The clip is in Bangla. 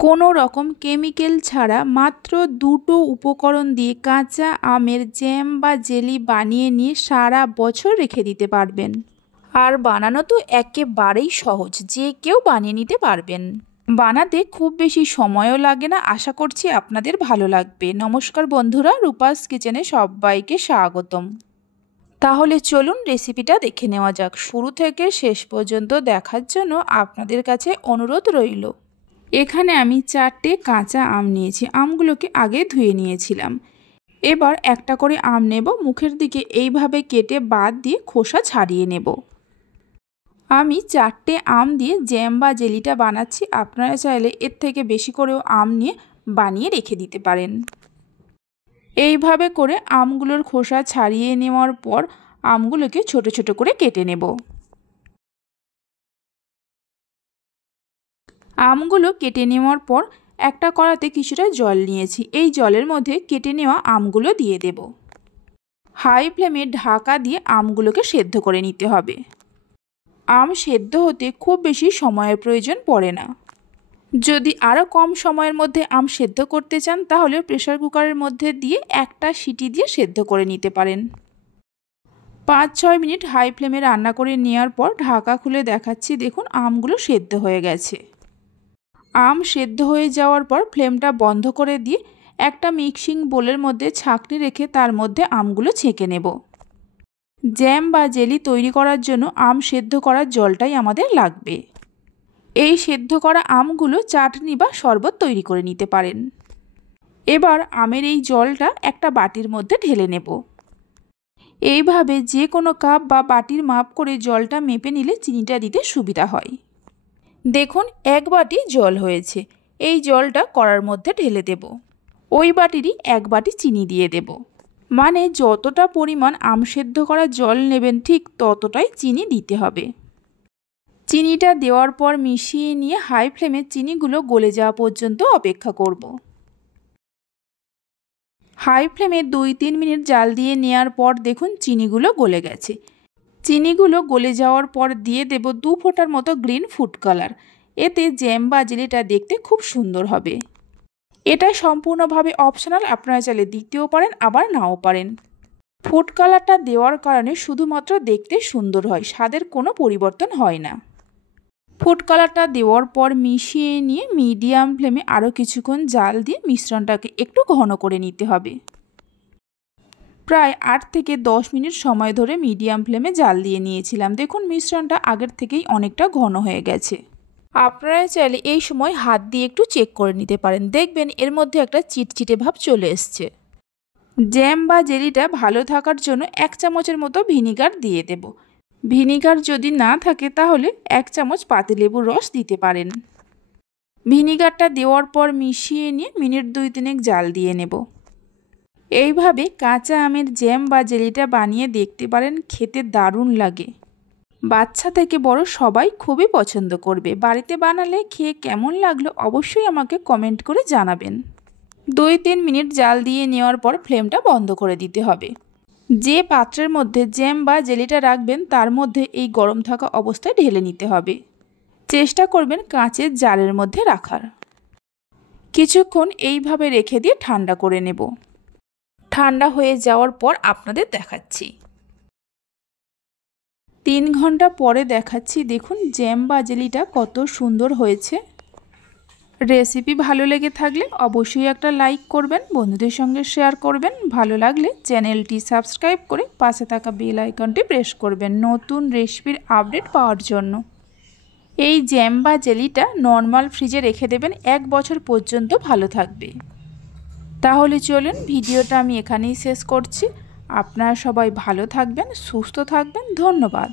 কোনো রকম কেমিক্যাল ছাড়া মাত্র দুটো উপকরণ দিয়ে কাঁচা আমের জ্যাম বা জেলি বানিয়ে নিয়ে সারা বছর রেখে দিতে পারবেন। আর বানানো তো একেবারেই সহজ, যে কেউ বানিয়ে নিতে পারবেন। বানাতে খুব বেশি সময়ও লাগে না। আশা করছি আপনাদের ভালো লাগবে। নমস্কার বন্ধুরা, রূপাস কিচেনে সবাইকে স্বাগতম। তাহলে চলুন রেসিপিটা দেখে নেওয়া যাক। শুরু থেকে শেষ পর্যন্ত দেখার জন্য আপনাদের কাছে অনুরোধ রইল। এখানে আমি 4টে কাঁচা আম নিয়েছি। আমগুলোকে আগে ধুয়ে নিয়েছিলাম। এবার একটা করে আম নেব, মুখের দিকে এইভাবে কেটে বাদ দিয়ে খোসা ছাড়িয়ে নেব। আমি 4টে আম দিয়ে জ্যাম বা জেলিটা বানাচ্ছি। আপনারা চাইলে এর থেকে বেশি করেও আম নিয়ে বানিয়ে রেখে দিতে পারেন। এইভাবে করে আমগুলোর খোসা ছাড়িয়ে নেওয়ার পর আমগুলোকে ছোট ছোট করে কেটে নেব। আমগুলো কেটে নেওয়ার পর একটা কড়াতে কিছুটা জল নিয়েছি। এই জলের মধ্যে কেটে নেওয়া আমগুলো দিয়ে দেব। হাই ফ্লেমে ঢাকা দিয়ে আমগুলোকে সেদ্ধ করে নিতে হবে। আম সেদ্ধ হতে খুব বেশি সময়ের প্রয়োজন পড়ে না। যদি আরও কম সময়ের মধ্যে আম সেদ্ধ করতে চান তাহলে প্রেসার কুকারের মধ্যে দিয়ে একটা সিটি দিয়ে সেদ্ধ করে নিতে পারেন। 5-6 মিনিট হাই ফ্লেমে রান্না করে নেওয়ার পর ঢাকা খুলে দেখাচ্ছি। দেখুন আমগুলো সেদ্ধ হয়ে গেছে। আম সেদ্ধ হয়ে যাওয়ার পর ফ্লেমটা বন্ধ করে দিয়ে একটা মিক্সিং বোলের মধ্যে ছাঁকনি রেখে তার মধ্যে আমগুলো ছেঁকে নেব। জ্যাম বা জেলি তৈরি করার জন্য আম সেদ্ধ করার জলটাই আমাদের লাগবে। এই সেদ্ধ করা আমগুলো চাটনি বা শরবত তৈরি করে নিতে পারেন। এবার আমের এই জলটা একটা বাটির মধ্যে ঢেলে নেব। এইভাবে যে কোনো কাপ বা বাটির মাপ করে জলটা মেপে নিলে চিনিটা দিতে সুবিধা হয়। দেখুন 1 বাটি জল হয়েছে। এই জলটা কড়ার মধ্যে ঢেলে দেব। ওই বাটিরই 1 বাটি চিনি দিয়ে দেব। মানে যতটা পরিমাণ আম সেদ্ধ করা জল নেবেন ঠিক ততটাই চিনি দিতে হবে। চিনিটা দেওয়ার পর মিশিয়ে নিয়ে হাই ফ্লেমে চিনিগুলো গলে যাওয়া পর্যন্ত অপেক্ষা করব। হাই ফ্লেমে 2-3 মিনিট জাল দিয়ে নেওয়ার পর দেখুন চিনিগুলো গলে গেছে। চিনিগুলো গলে যাওয়ার পর দিয়ে দেব 2 ফোঁটার মতো গ্রিন ফুড কালার। এতে জ্যাম বা জেলিটা দেখতে খুব সুন্দর হবে। এটা সম্পূর্ণভাবে অপশনাল, আপনারা চাইলে দিতেও পারেন আবার নাও পারেন। ফুড কালারটা দেওয়ার কারণে শুধুমাত্র দেখতে সুন্দর হয়, স্বাদের কোনো পরিবর্তন হয় না। ফুড কালারটা দেওয়ার পর মিশিয়ে নিয়ে মিডিয়াম ফ্লেমে আরও কিছুক্ষণ জাল দিয়ে মিশ্রণটাকে একটু ঘন করে নিতে হবে। প্রায় 8 থেকে 10 মিনিট সময় ধরে মিডিয়াম ফ্লেমে জাল দিয়ে নিয়েছিলাম। দেখুন মিশ্রণটা আগের থেকেই অনেকটা ঘন হয়ে গেছে। আপনারা চাইলে এই সময় হাত দিয়ে একটু চেক করে নিতে পারেন। দেখবেন এর মধ্যে একটা চিটচিটে ভাব চলে এসছে। জ্যাম বা জেলিটা ভালো থাকার জন্য 1 চামচের মতো ভিনিগার দিয়ে দেব। ভিনিগার যদি না থাকে তাহলে 1 চামচ পাতিলেবুর রস দিতে পারেন। ভিনিগারটা দেওয়ার পর মিশিয়ে নিয়ে মিনিট 2-3 জাল দিয়ে নেব। এইভাবে কাঁচা আমের জ্যাম বা জেলিটা বানিয়ে দেখতে পারেন, খেতে দারুণ লাগে। বাচ্চা থেকে বড় সবাই খুবই পছন্দ করবে। বাড়িতে বানালে খেয়ে কেমন লাগলো অবশ্যই আমাকে কমেন্ট করে জানাবেন। 2-3 মিনিট জাল দিয়ে নেওয়ার পর ফ্লেমটা বন্ধ করে দিতে হবে। যে পাত্রের মধ্যে জ্যাম বা জেলিটা রাখবেন তার মধ্যে এই গরম থাকা অবস্থায় ঢেলে নিতে হবে। চেষ্টা করবেন কাঁচের জারের মধ্যে রাখার। কিছুক্ষণ এইভাবে রেখে দিয়ে ঠান্ডা করে নেব। ঠান্ডা হয়ে যাওয়ার পর আপনাদের দেখাচ্ছি। 3 ঘন্টা পরে দেখাচ্ছি। দেখুন জ্যাম বা জেলিটা কত সুন্দর হয়েছে। রেসিপি ভালো লেগে থাকলে অবশ্যই একটা লাইক করবেন, বন্ধুদের সঙ্গে শেয়ার করবেন। ভালো লাগলে চ্যানেলটি সাবস্ক্রাইব করে পাশে থাকা বেল আইকনটি প্রেস করবেন নতুন রেসিপির আপডেট পাওয়ার জন্য। এই জ্যাম বা জেলিটা নর্মাল ফ্রিজে রেখে দেবেন, 1 বছর পর্যন্ত ভালো থাকবে। তাহলে চলুন ভিডিওটা আমি এখানেই শেষ করছি। আপনারা সবাই ভালো থাকবেন, সুস্থ থাকবেন। ধন্যবাদ।